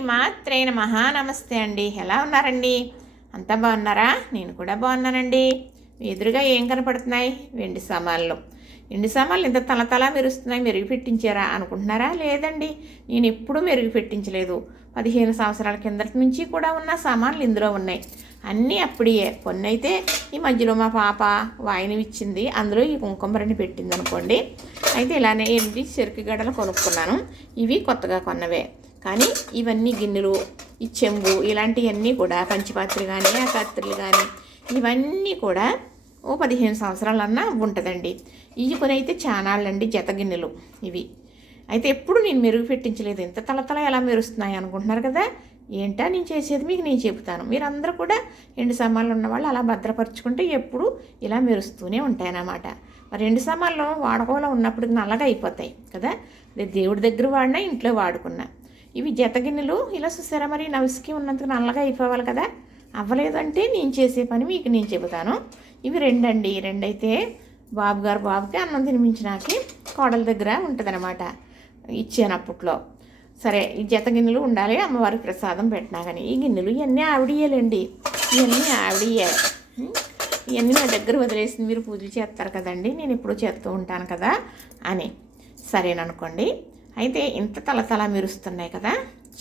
శ్రీమాత్రే నమః. నమస్తే అండి. ఎలా ఉన్నారండి? అంతా బాగున్నారా? నేను కూడా బాగున్నానండి. ఎదురుగా ఏం కనపడుతున్నాయి? వెండి సామాన్లు. వెండి సామాన్లు ఇంత తలతలా మెరుస్తున్నాయి, మెరుగు పెట్టించారా అనుకుంటున్నారా? లేదండి, నేను ఎప్పుడూ మెరుగు పెట్టించలేదు. 15 సంవత్సరాల కిందటి నుంచి కూడా ఉన్న సామాన్లు ఇందులో ఉన్నాయి. అన్నీ అప్పుడియే. కొన్ని అయితే ఈ మధ్యలో మా పాప వాయినం ఇచ్చింది, అందులో ఈ కుంకుమరణి పెట్టింది అనుకోండి. అయితే ఇలానే 8 చెరుకు గడలు కొనుక్కున్నాను. ఇవి కొత్తగా కొన్నవే. కానీ ఇవన్నీ గిన్నెలు, ఈ చెంబు, ఇలాంటివన్నీ కూడా పంచపాత్రలు కానీ ఆ కత్తిరలు కానీ ఇవన్నీ కూడా ఓ 15 సంవత్సరాలన్నా ఉంటుందండి. ఇవి కొని అయితే చానాళ్ళండి, జత గిన్నెలు ఇవి. అయితే ఎప్పుడు నేను మెరుగు పెట్టించలేదు. ఇంత తలతల ఎలా మెరుస్తున్నాయి అనుకుంటున్నారు కదా? ఏంటా నేను చేసేది మీకు నేను చెబుతాను. మీరందరూ కూడా ఎండు సామాన్లు ఉన్నవాళ్ళు అలా భద్రపరుచుకుంటే ఎప్పుడు ఇలా మెరుస్తూనే ఉంటాయన్నమాట. మరి ఎండు సామాన్లు వాడుకోలో ఉన్నప్పుడు నల్లగా అయిపోతాయి కదా. దేవుడి దగ్గర వాడినా, ఇంట్లో వాడుకున్నా. ఇవి జత గిన్నెలు ఇలా చూసారా? మరి నవిసికి ఉన్నందుకు నల్లగా అయిపోవాలి కదా. అవ్వలేదంటే నేను చేసే పని మీకు నేను చెబుతాను. ఇవి రెండండి. రెండైతే బాబుకి అన్నం తినిపించినాకి కోడల దగ్గర ఉంటుందన్నమాట. ఇచ్చాను అప్పట్లో. సరే, ఈ జత గిన్నెలు ఉండాలి అమ్మవారికి ప్రసాదం పెట్టినా. కానీ ఈ గిన్నెలు ఇవన్నీ ఆవిడియేలండి. ఇవన్నీ ఆవిడియే. ఇవన్నీ నా దగ్గర వదిలేసింది. మీరు పూజలు చేస్తారు కదండి, నేను ఎప్పుడూ చేస్తూ ఉంటాను కదా అని. సరేననుకోండి. అయితే ఇంత తలతల మెరుస్తున్నాయి కదా,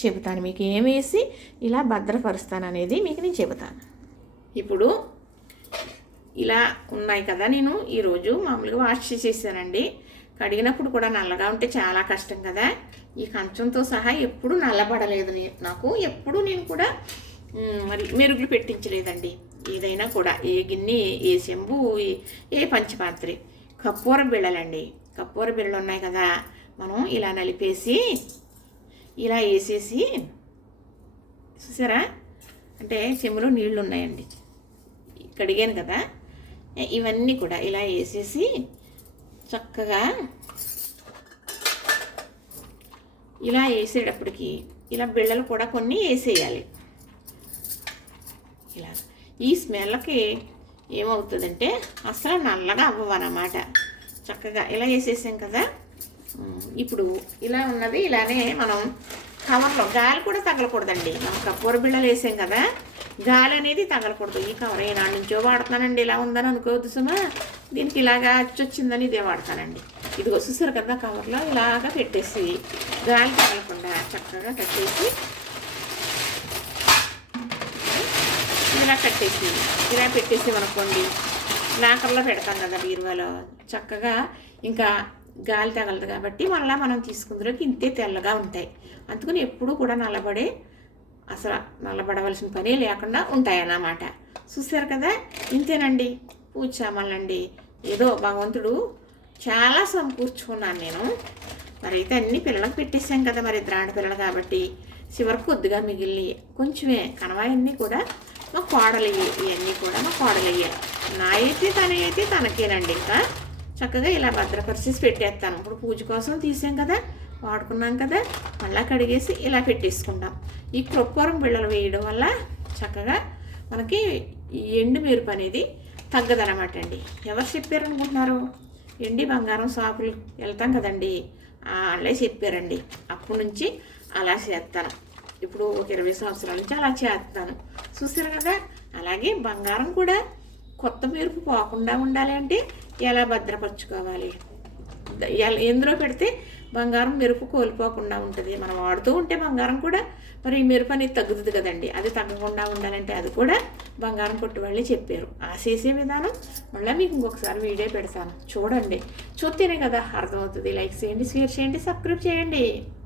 చెబుతాను మీకు ఏమేసి ఇలా భద్రపరుస్తాను అనేది మీకు నేను చెబుతాను. ఇప్పుడు ఇలా ఉన్నాయి కదా, నేను ఈరోజు మామూలుగా వాష్ చేసేసానండి. కడిగినప్పుడు కూడా నల్లగా ఉంటే చాలా కష్టం కదా. ఈ కంచంతో సహా ఎప్పుడు నల్లబడలేదు నాకు. ఎప్పుడు నేను కూడా మరి మెరుగులు పెట్టించలేదండి. ఏదైనా కూడా ఏ గిన్నె, ఏ చెంబు, ఏ పంచపాత్ర. కప్పూర బిళ్ళలండి. కప్పూర బిళ్ళలు ఉన్నాయి కదా, మనం ఇలా నలిపేసి ఇలా వేసేసి చూసారా? అంటే చెంబులో నీళ్ళు ఉన్నాయండి, కడిగాను కదా. ఇవన్నీ కూడా ఇలా వేసేసి చక్కగా ఇలా వేసేటప్పటికి ఇలా బిళ్ళలు కూడా కొన్ని వేసేయాలి. ఇలా ఈ స్మెల్కి ఏమవుతుందంటే అసలు నల్లగా అవ్వవన్నమాట. చక్కగా ఇలా వేసేసాం కదా. ఇప్పుడు ఇలా ఉన్నది ఇలానే మనం కవర్లో గాలి కూడా తగలకూడదండి. మనం కప్పూర బిళ్ళలు వేసాం కదా, గాలి అనేది తగలకూడదు. ఈ కవర్ ఏనాడు నుంచో వాడుతానండి, ఇలా ఉందని అనుకోవద్దు సుమా. దీనికి ఇలాగా వచ్చిందని ఇదే వాడతానండి. ఇదిగో చూసారు కదా, కవర్లో ఇలాగా పెట్టేసి గాలి తగలకుండా చక్కగా కట్టేసి ఇలా కట్టేసి ఇలా పెట్టేసి అనుకోండి. లాకర్లో పెడతాం కదా బీరువాలో, చక్కగా ఇంకా గాలి తగలదు కాబట్టి మళ్ళీ మనం తీసుకుందులోకి ఇంతే తెల్లగా ఉంటాయి. అందుకని ఎప్పుడూ కూడా అసలు నల్లబడవలసిన పని లేకుండా ఉంటాయన్నమాట. చూసారు కదా, ఇంతేనండి పూజ సామాన్లండి. ఏదో భగవంతుడు చాలా సమకూర్చుకున్నాను నేను. మరి అయితే అన్ని పిల్లలకు పెట్టేసాం కదా, మరి ఇద్దరు పిల్లలు కాబట్టి చివరికి కొద్దిగా మిగిలినవి కొంచెమే కనవాయన్నీ కూడా మా కోడలయ్యి. ఇవన్నీ కూడా మా కోడలయ్యాయి. నా అయితే తనకేనండి. ఇంకా చక్కగా ఇలా భద్రపరిచేసి పెట్టేస్తాను. ఇప్పుడు పూజ కోసం తీసాం కదా, వాడుకున్నాం కదా, మళ్ళీ కడిగేసి ఇలా పెట్టేసుకుంటాం. ఈ కర్పూరం బిళ్ళలు వేయడం వల్ల చక్కగా మనకి ఎండు మెరుపు అనేది తగ్గదనమాట అండి. ఎవరు చెప్పారు అనుకుంటున్నారు? ఎండి బంగారం షాపులు వెళ్తాం కదండి, వాళ్ళే చెప్పారండి. అప్పటి నుంచి అలా చేస్తాను. ఇప్పుడు ఒక 20 సంవత్సరాల నుంచి అలా చేస్తాను. చూసారు కదా. అలాగే బంగారం కూడా కొత్త మెరుపు పోకుండా ఉండాలి అంటే ఎలా భద్రపరచుకోవాలి, ఎందులో పెడితే బంగారం మెరుపు కోల్పోకుండా ఉంటుంది. మనం వాడుతూ ఉంటే బంగారం కూడా మరి ఈ మెరుపు అనేది తగ్గుతుంది కదండి. అది తగ్గకుండా ఉండాలంటే అది కూడా బంగారం కొట్టు వాళ్ళే చెప్పారు. ఆ చేసే విధానం మళ్ళీ మీకు ఇంకొకసారి వీడియో పెడతాను, చూడండి. చూస్తేనే కదా అర్థమవుతుంది. లైక్ చేయండి, షేర్ చేయండి, సబ్స్క్రైబ్ చేయండి.